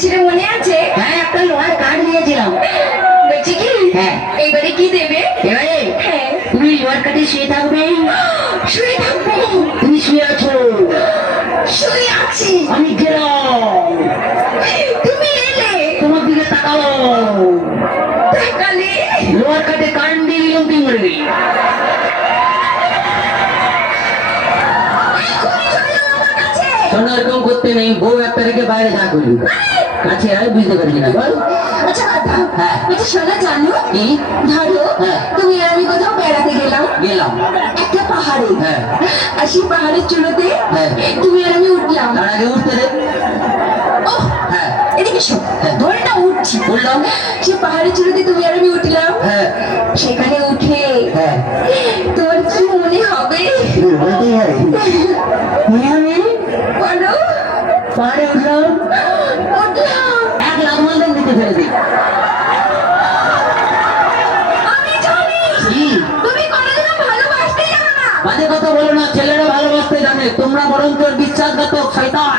দিয়েছিলে মনে আছে? হ্যাঁ, একটা লোহার কাঠ নিয়েছিলাম। বলছি কি, হ্যাঁ। এইবারে কি দেবে? এবারে হ্যাঁ। তুমি লোহার কাঠে শুয়ে থাকবে। শুয়ে থাকবো? তুমি শুয়ে আছো, শুয়ে আছি। আমি গেলাম, তুমি এলে, তোমার দিকে তাকালো, তাকালে লোহার কাঠে কারেন্ট দিয়ে দিলাম, তুমি মরে গেলি। এখনই চলে যাও আমার কাছে। শোনো, এরকম করতে নেই, বউ একটা রেখে বাইরে যা করি কাছে আর বুঝতে পারছি না, বল। আচ্ছা কথা, হ্যাঁ। আচ্ছা শোনো, জানো কি? ধরো হ্যাঁ। তুমি আর আমি কোথাও বেড়াতে গেলাম গেলাম। একটা পাহাড়ে। হ্যাঁ। আর সেই পাহাড়ের চূড়োতে হ্যাঁ। তুমি আর আমি উঠলাম। তার আগে উঠতে দে। ওহ, হ্যাঁ। এদিকে শোন, হ্যাঁ। ধরে না উঠছি। উঠলাম। সে পাহাড়ের চূড়োতে তুমি আর আমি উঠলাম। হ্যাঁ। সেখানে উঠে হ্যাঁ। তোমার কি মনে হবে? বলতেই হয়। আমি বলো। পাহাড়ে উঠলাম, উঠলাম। এক লাখ মালটা দিতে ফেলেছি। আমি জানি কি? তুমি কোনোদিনও ভালোবাসতে জানো না। বাজে কথা বলো না, ছেলেরা ভালোবাসতে জানে, তোমরা বরং তোর বিশ্বাসঘাতক শয়তান।